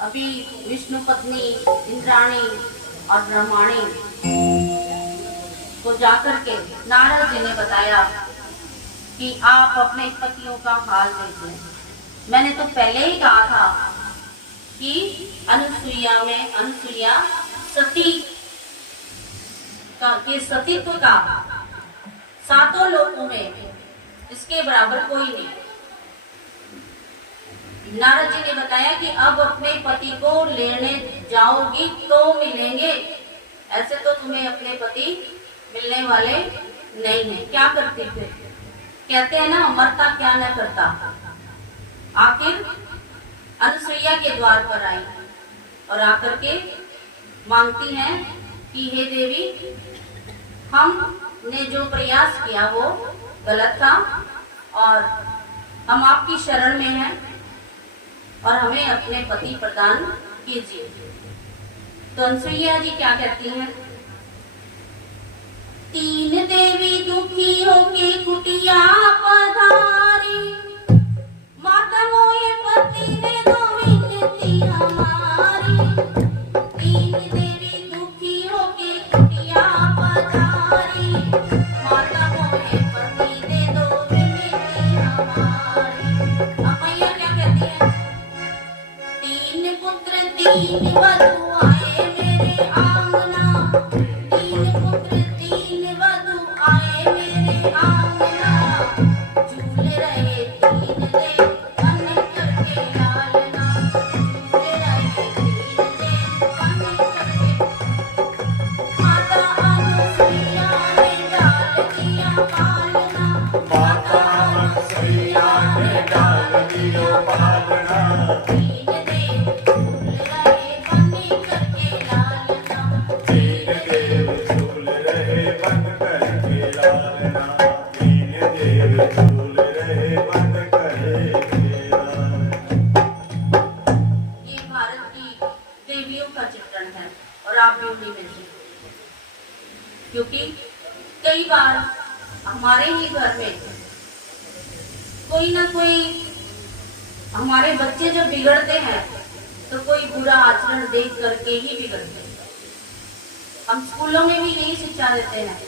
अभी विष्णु पत्नी इंद्राणी और ब्रह्माणी को जाकर के नारद जी ने बताया कि आप अपने पतियों का हाल देख लें। मैंने तो पहले ही कहा था कि अनुसुईया सती के सतीत्व का सातों लोकों में इसके बराबर कोई नहीं। नारद जी ने बताया कि अब अपने पति को लेने जाओगी तो मिलेंगे, ऐसे तो तुम्हें अपने पति मिलने वाले नहीं है। क्या करती फिर? कहते हैं ना, मरता क्या न करता। आखिर अनुसुईया के द्वार पर आई और आकर के मांगती हैं कि हे देवी, हमने जो प्रयास किया वो गलत था और हम आपकी शरण में हैं और हमें अपने पति प्रदान कीजिए। तो अनुसुईया जी क्या कहती हैं? तीन देवी दुखी होके कुटिया पधारी, माता मोए पति ने दो मिनती हमारी। तीन देवी दुखी होके कुटिया पधारी, माता मोए पति ने दो मिनती हमारी। अब मैया क्या कहती है? तीन पुत्र तीन वधू आए मेरे आंगना, तीन पुत्र तीन वधू आए मेरे आंगना। झूल रहे तीन देव बन करके लालना, झूल रहे तीन देव बन करके। माता अनुसुईया ने डाल दिया पालना, माता अनुसुईया ने डाल दिया पालना। क्योंकि कई बार हमारे ही घर में कोई ना कोई हमारे बच्चे जब बिगड़ते हैं तो कोई बुरा आचरण देख करके ही बिगड़ते हैं। हम स्कूलों में भी यही शिक्षा देते हैं,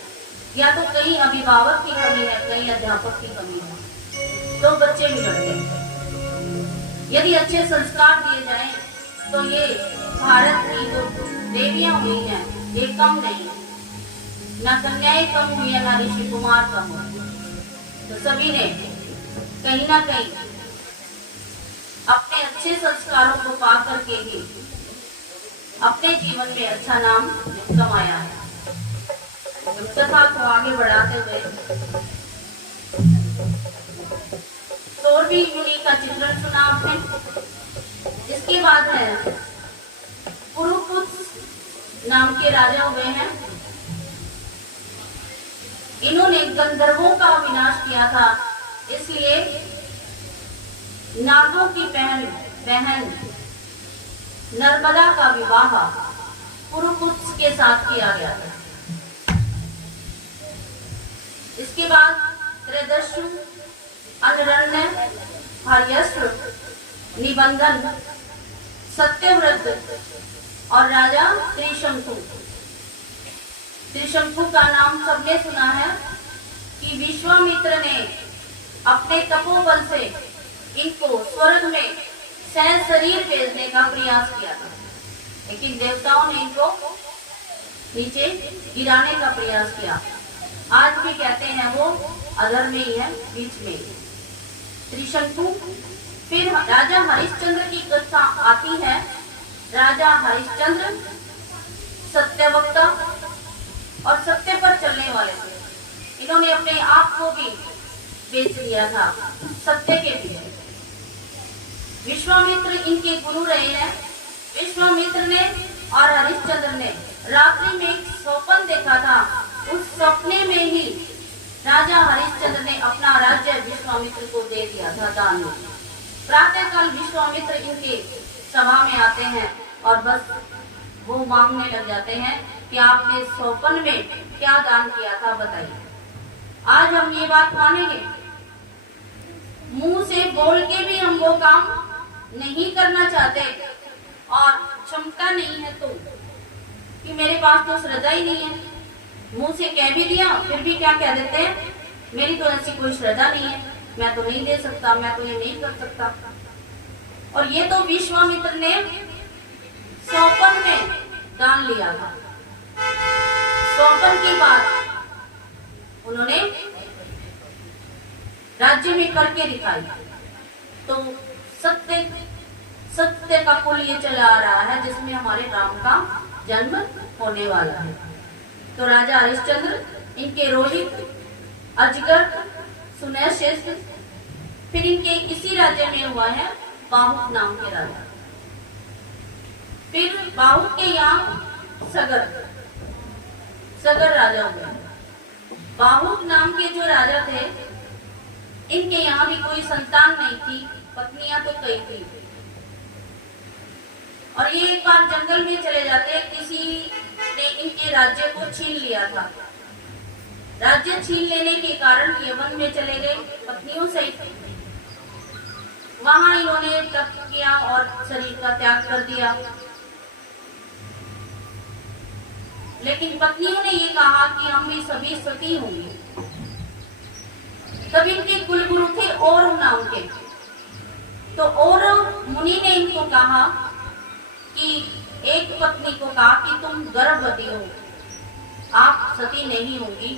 या तो कहीं अभिभावक की कमी है, कहीं अध्यापक की कमी है, तो बच्चे बिगड़ते हैं। यदि अच्छे संस्कार दिए जाएं तो ये भारत की जो देवियां हुई हैं ये कम नहीं है, ना कन्याएं कम हुई है, ना ऋषि कुमार कम हुए। तो सभी ने कहीं ना कहीं अपने अच्छे संस्कारों को पा करके ही अपने जीवन में अच्छा नाम कमाया है। कथा को आगे बढ़ाते हुए सौरभी मुनि का चित्रण सुना आपने। इसके बाद है पुरुपुत्स नाम के राजा हुए हैं। इन्होंने गंधर्वों का विनाश किया था, इसलिए नागों की बहन नर्मदा का विवाह पुरुपुत्स के साथ किया गया था। इसके बाद त्रयोदशु, अनरण्य, हर्यश्व, निबंधन, सत्यव्रत और राजा त्रिशंकु। त्रिशंकु का नाम सबने सुना है कि विश्वामित्र ने अपने तपोबल से इनको स्वर्ग में सह शरीर भेजने का प्रयास किया था, लेकिन देवताओं ने इनको नीचे गिराने का प्रयास किया। आज भी कहते हैं वो अधर में ही है, बीच में। त्रिशंकु। फिर राजा हरिश्चंद्र की कथा आती है। राजा हरिश्चंद्र सत्यवक्ता और सत्य पर चलने वाले थे। इन्होंने अपने आप को भी बेच दिया था सत्य के पीछे। विश्वामित्र इनके गुरु रहे हैं। विश्वामित्र ने और हरिश्चंद्र ने रात्रि में एक स्वप्न देखा था। उस सपने में ही राजा हरिश्चंद्र ने अपना राज्य विश्वामित्र को दे दिया था दान में। प्रातःकाल विश्वामित्र इनके सभा में आते हैं और बस वो मांगने लग जाते हैं कि आपने स्वप्न में क्या दान किया था बताइए। आज हम ये बात मानेंगे? मुंह से बोल के भी हम वो काम नहीं करना चाहते और क्षमता नहीं है तो कि मेरे पास तो श्रद्धा ही नहीं है, मुंह से कह भी दिया फिर भी क्या कह देते हैं, मेरी तो ऐसी कोई श्रद्धा नहीं है, मैं तो नहीं दे सकता, मैं तो ये नहीं कर सकता। और ये तो विश्वामित्र ने सौपन में दान लिया था। सौपन की बात उन्होंने राज्य में करके दिखाई। तो सत्य सत्य का पुल ये चला आ रहा है जिसमें हमारे राम का जन्म होने वाला है। तो राजा हरिश्चंद्र, इनके रोहित, अजगर, सुनैश्रेष्ठ, फिर इनके इसी राज्य में हुआ है बाहुक नाम के राजा। फिर बाहुक के यहाँ सगर राजा हुए। बाहुक नाम के जो राजा थे, इनके यहाँ भी कोई संतान नहीं थी, पत्नियां तो कई थी। और ये एक बार जंगल में चले जाते, किसी ने इनके राज्य को छीन लिया था। राज्य छीन लेने के कारण ये वन में चले गए पत्नियों सहित। वहां इन्होंने तप किया और शरीर का त्याग कर दिया। लेकिन पत्नियों ने ये कहा कि हम भी सभी सती होंगे। तब इनके कुलगुरु थे और नाम के, तो और मुनि ने इनको कहा कि एक पत्नी को कहा कि तुम गर्भवती हो, आप सती नहीं होगी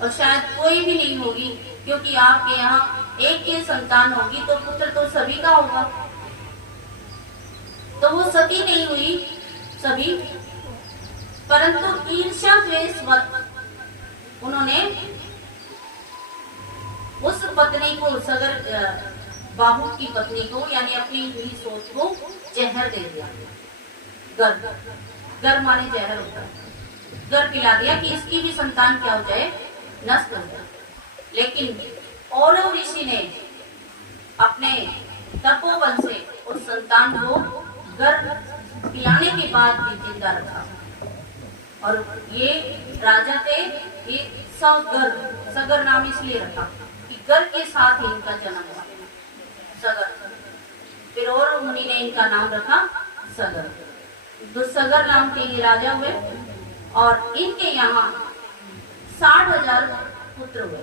और शायद कोई भी नहीं होगी, क्योंकि आपके यहाँ एक ही संतान होगी तो पुत्र तो सभी का होगा। तो वो सती नहीं हुई सभी, परंतु ईर्ष्या द्वेषवश उन्होंने उस पत्नी को, सगर बाहुक की पत्नी को, यानी अपनी ही सोच को जहर दे दिया। गर माने जहर होता है, गर पिला दिया कि इसकी भी संतान क्या हो जाए, नष्ट हो जाए। लेकिन औरव ऋषि ने अपने तपोबल से उस संतान को गर पिलाने के बाद भी जिंदा रखा। और ये राजा थे, ये सगर नाम इसलिए रखा कि गर के साथ ही इनका जन्म हुआ, सगर। फिर और मुनि ने इनका नाम रखा सगर। तो सगर नाम के ये राजा हुए और इनके यहाँ 60,000 पुत्र हुए।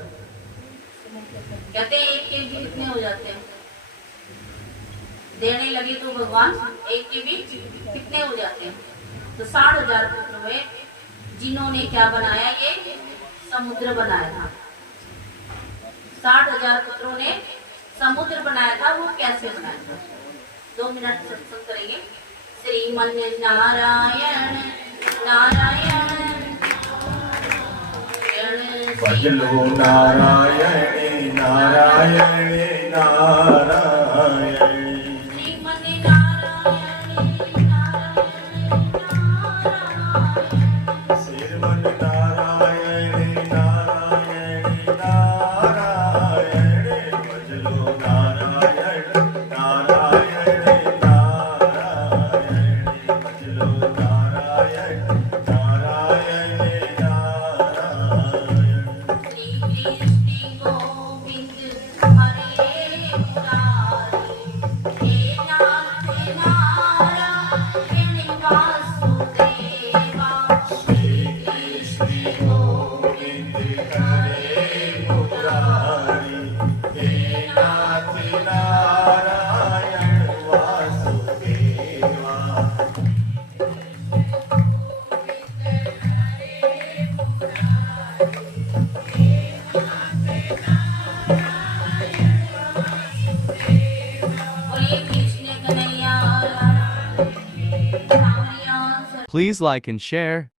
कहते हैं एक के भी कितने हो जाते हैं, देने लगे तो भगवान एक के भी कितने हो जाते हैं। तो 60,000 पुत्र हुए, जिन्होंने क्या बनाया, ये समुद्र बनाया था। 60,000 पुत्रों ने समुद्र बनाया था। वो कैसे बनाया था, 2 मिनट सत्संग करेंगे। श्रीमन नारायण नारायण भजलो नारायण नारायण नारायण। श्रीमन नारायण श्रीमन नारायण नारायण नारायण। भजलो नारायण नारायण नारायण। भजलो नारायण नारायण नारायण। श्री कृष्ण गोविंद हरे मुरारी, हे नाथ नारायण वासुदेवा। श्री कृष्ण गोविंद हरे मुरारी, हे नाथ नारायण वासुदेवा। बोलिए कृष्ण कन्हैया लाल की। Please like and share.